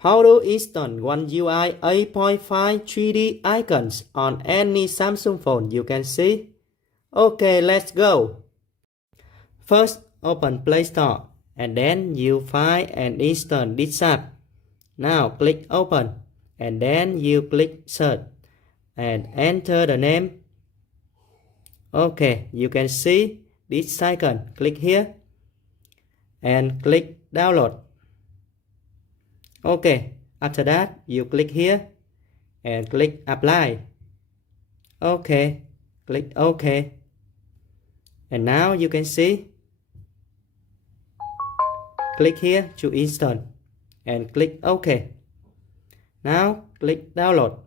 How to install One UI 8.5 3D icons on any Samsung phone you can see? Okay, let's go. First, open Play Store and then you find and install this app. Now click open and then you click search and enter the name. Okay, you can see this icon. Click here and click download. Okay, after that you click here and click apply. Okay, click OK. And now you can see, click here to install and click OK. Now click download.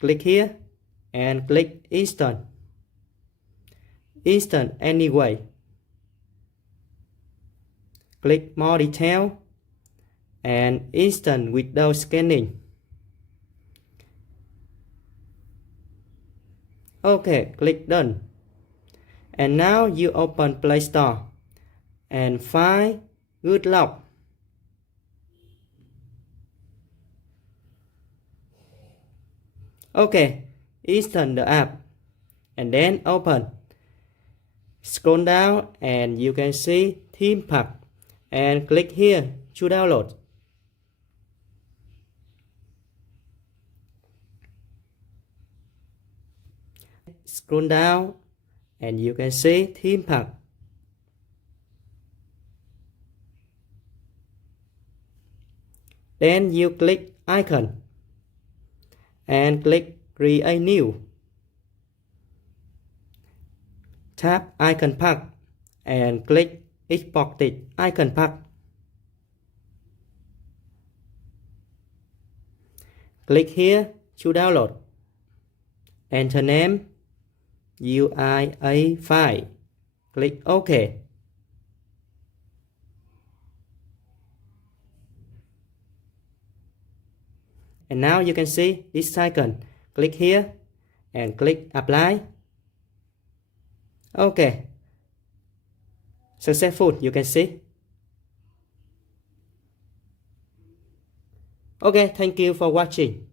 Click here and click install. Install anyway. Click more detail and install without scanning. Okay, click done. And now you open Play Store and find Good Lock. Okay, install the app and then open. Scroll down and you can see Theme Park and click here to download. Scroll down and you can see Theme Park. Then you click icon and click create new. Tap icon pack and click exported icon pack. Click here to download. Enter name UIA file. Click OK. And now you can see this icon. Click here and click apply. Okay. Successful, you can see. Okay, thank you for watching.